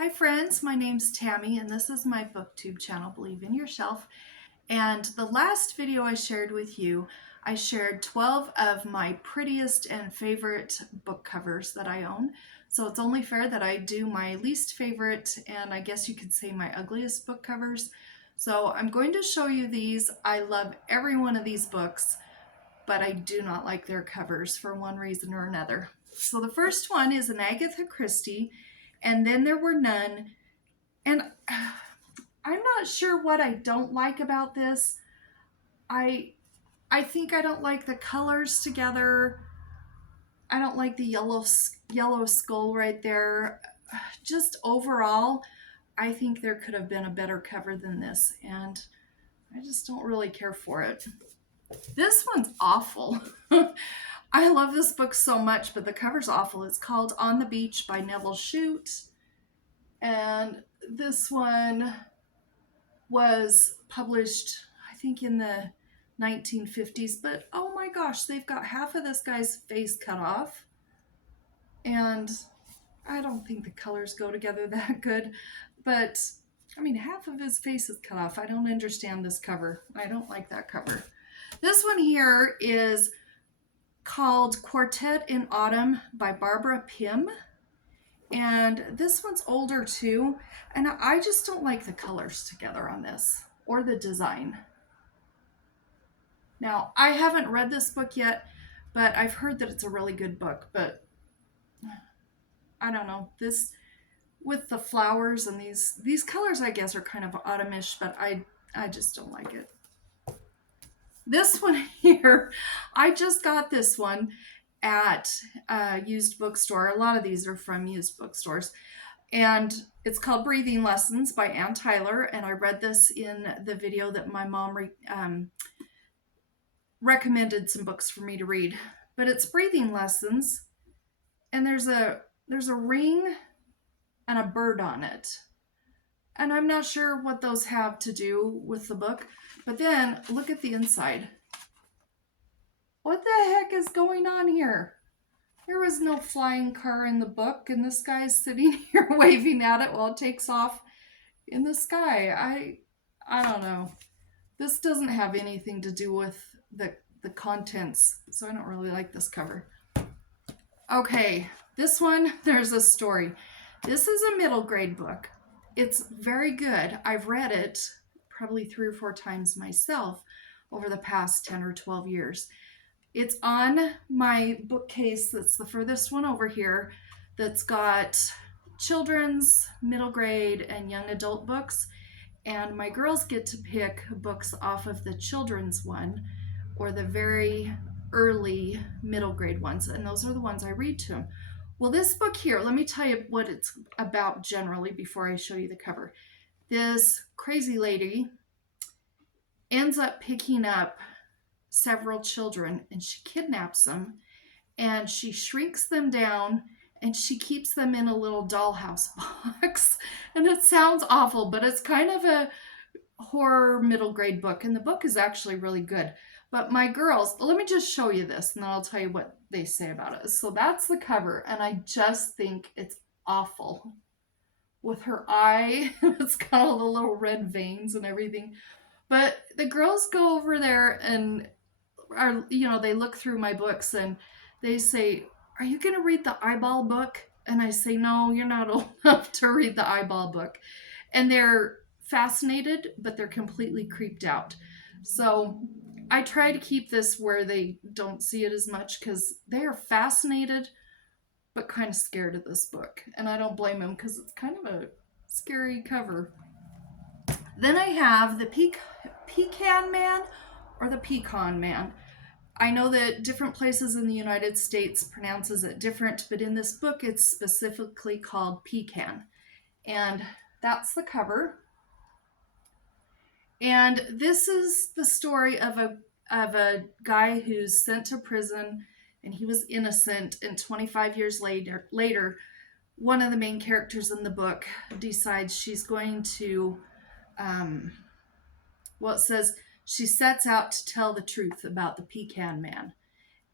Hi friends, my name's Tammy and this is my booktube channel, Believe in Yourself. And the last video I shared with you, I shared 12 of my prettiest and favorite book covers that I own. So it's only fair that I do my least favorite and I guess you could say my ugliest book covers. So I'm going to show you these. I love every one of these books, but I do not like their covers for one reason or another. So the first one is an Agatha Christie, and then there were none. And I'm not sure what I don't like about this. I think I don't like the colors together. I don't like the yellow skull right there. Just overall, I think there could have been a better cover than this, and I just don't really care for it. This one's awful. I love this book so much, but the cover's awful. It's called On the Beach by Nevil Shute. And this one was published, I think, in the 1950s. But oh my gosh, they've got half of this guy's face cut off. And I don't think the colors go together that good. But, I mean, half of his face is cut off. I don't understand this cover. I don't like that cover. This one here is called Quartet in Autumn by Barbara Pym. And this one's older too. And I just don't like the colors together on this or the design. Now, I haven't read this book yet, but I've heard that it's a really good book. But I don't know. This with the flowers and these colors, I guess, are kind of autumnish, but I just don't like it. This one here, I just got this one at a used bookstore. A lot of these are from used bookstores. And it's called Breathing Lessons by Ann Tyler. And I read this in the video that my mom recommended some books for me to read. But it's breathing lessons. And there's a ring and a bird on it. And I'm not sure what those have to do with the book. But then look at the inside. What the heck is going on here? There was no flying car in the book, and this guy's sitting here waving at it while it takes off in the sky. I don't know. This doesn't have anything to do with the contents, so I don't really like this cover. Okay, this one, there's a story. This is a middle grade book. It's very good. I've read it probably 3 or 4 times myself over the past 10 or 12 years. It's on my bookcase that's the furthest one over here that's got children's, middle grade, and young adult books. And my girls get to pick books off of the children's one or the very early middle grade ones. And those are the ones I read to them. Well, this book here, let me tell you what it's about generally before I show you the cover. This crazy lady ends up picking up several children and she kidnaps them and she shrinks them down and she keeps them in a little dollhouse box. And it sounds awful, but it's kind of a horror middle grade book, and the book is actually really good. But my girls, let me just show you this and then I'll tell you what they say about it. So that's the cover, and I just think it's awful. With her eye, it's got all the little red veins and everything. But the girls go over there and are, they look through my books and they say, "Are you going to read the eyeball book?" And I say, "No, you're not old enough to read the eyeball book." And they're fascinated, but they're completely creeped out. So I try to keep this where they don't see it as much because they are fascinated, but kind of scared of this book. And I don't blame them because it's kind of a scary cover. Then I have the Pecan Man or the Pecan Man. I know that different places in the United States pronounces it different, but in this book it's specifically called Pecan. And that's the cover. And this is the story of a guy who's sent to prison and he was innocent, and 25 years later, one of the main characters in the book decides she's going to it says she sets out to tell the truth about the Pecan Man.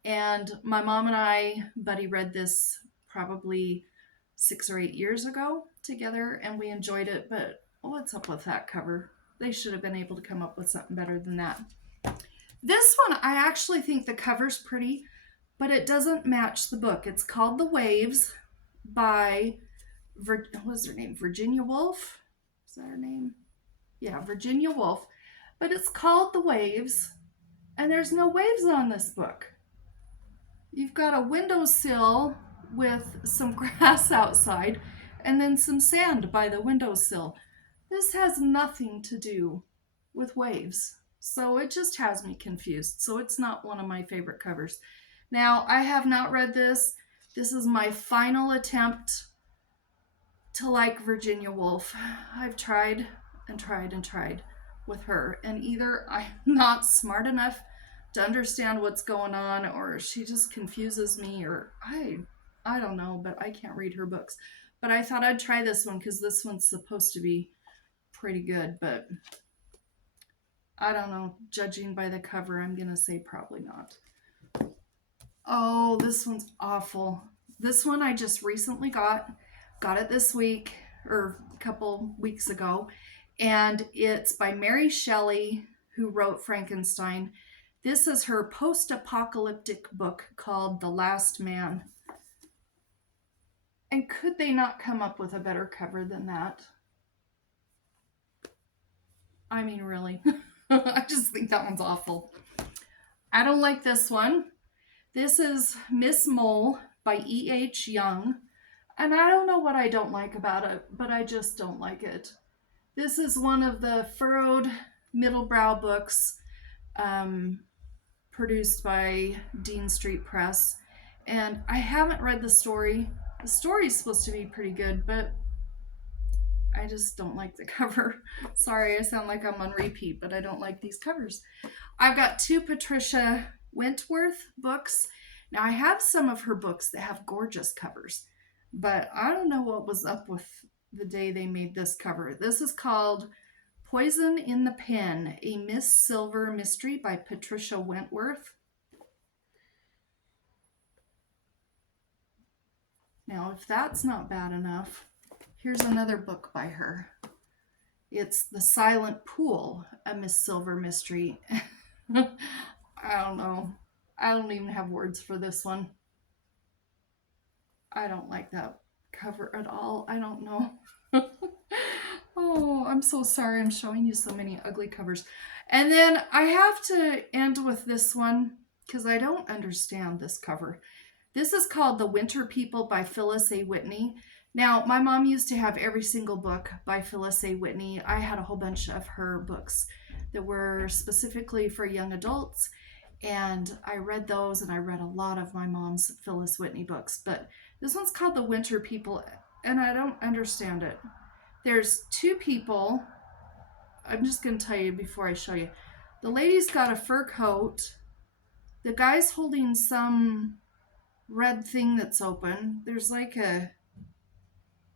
And my mom and I, Buddy, read this probably 6 or 8 years ago. together and we enjoyed it, but what's up with that cover? They should have been able to come up with something better than that. This one, I actually think the cover's pretty, but it doesn't match the book. It's called The Waves by, what was her name? Virginia Woolf? Is that her name? Yeah, Virginia Woolf. But it's called The Waves, and there's no waves on this book. You've got a windowsill with some grass outside and then some sand by the windowsill. This has nothing to do with waves. So it just has me confused. So it's not one of my favorite covers. Now, I have not read this. This is my final attempt to like Virginia Woolf. I've tried and tried and tried with her, and either I'm not smart enough to understand what's going on, or she just confuses me, or I don't know, but I can't read her books. But I thought I'd try this one because this one's supposed to be pretty good, but I don't know. Judging by the cover, I'm gonna say probably not. Oh, this one's awful. This one I just recently got it this week, or a couple weeks ago, and it's by Mary Shelley, who wrote Frankenstein. This is her post-apocalyptic book called The Last Man. And could they not come up with a better cover than that? I mean, really. I just think that one's awful. I don't like this one. This is Miss Mole by E.H. Young. And I don't know what I don't like about it, but I just don't like it. This is one of the furrowed middlebrow books produced by Dean Street Press. And I haven't read the story. The story's supposed to be pretty good, but I just don't like the cover. Sorry, I sound like I'm on repeat, but I don't like these covers. I've got 2 Patricia Wentworth books. Now, I have some of her books that have gorgeous covers, but I don't know what was up with the day they made this cover. This is called Poison in the Pen, a Miss Silver mystery by Patricia Wentworth. Now, if that's not bad enough, here's another book by her. It's The Silent Pool, a Miss Silver mystery. I don't know. I don't even have words for this one. I don't like that cover at all. I don't know. Oh, I'm so sorry I'm showing you so many ugly covers. And then I have to end with this one because I don't understand this cover. This is called The Winter People by Phyllis A. Whitney. Now, my mom used to have every single book by Phyllis A. Whitney. I had a whole bunch of her books that were specifically for young adults, and I read those, and I read a lot of my mom's Phyllis Whitney books. But this one's called The Winter People, and I don't understand it. There's 2 people. I'm just going to tell you before I show you. The lady's got a fur coat. The guy's holding some red thing that's open. There's like a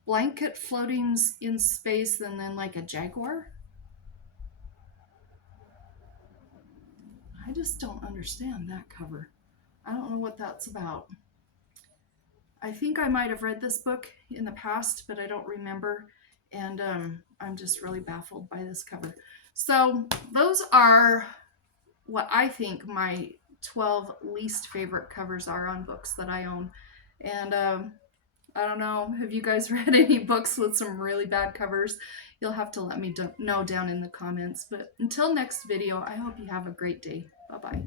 blanket floating in space, and then like a jaguar. I just don't understand that cover. I don't know what that's about. I think I might have read this book in the past, but I don't remember. And I'm just really baffled by this cover. So those are what I think my 12 least favorite covers are on books that I own. And I don't know, have you guys read any books with some really bad covers? You'll have to let me know down in the comments. But until next video, I hope you have a great day. Bye-bye.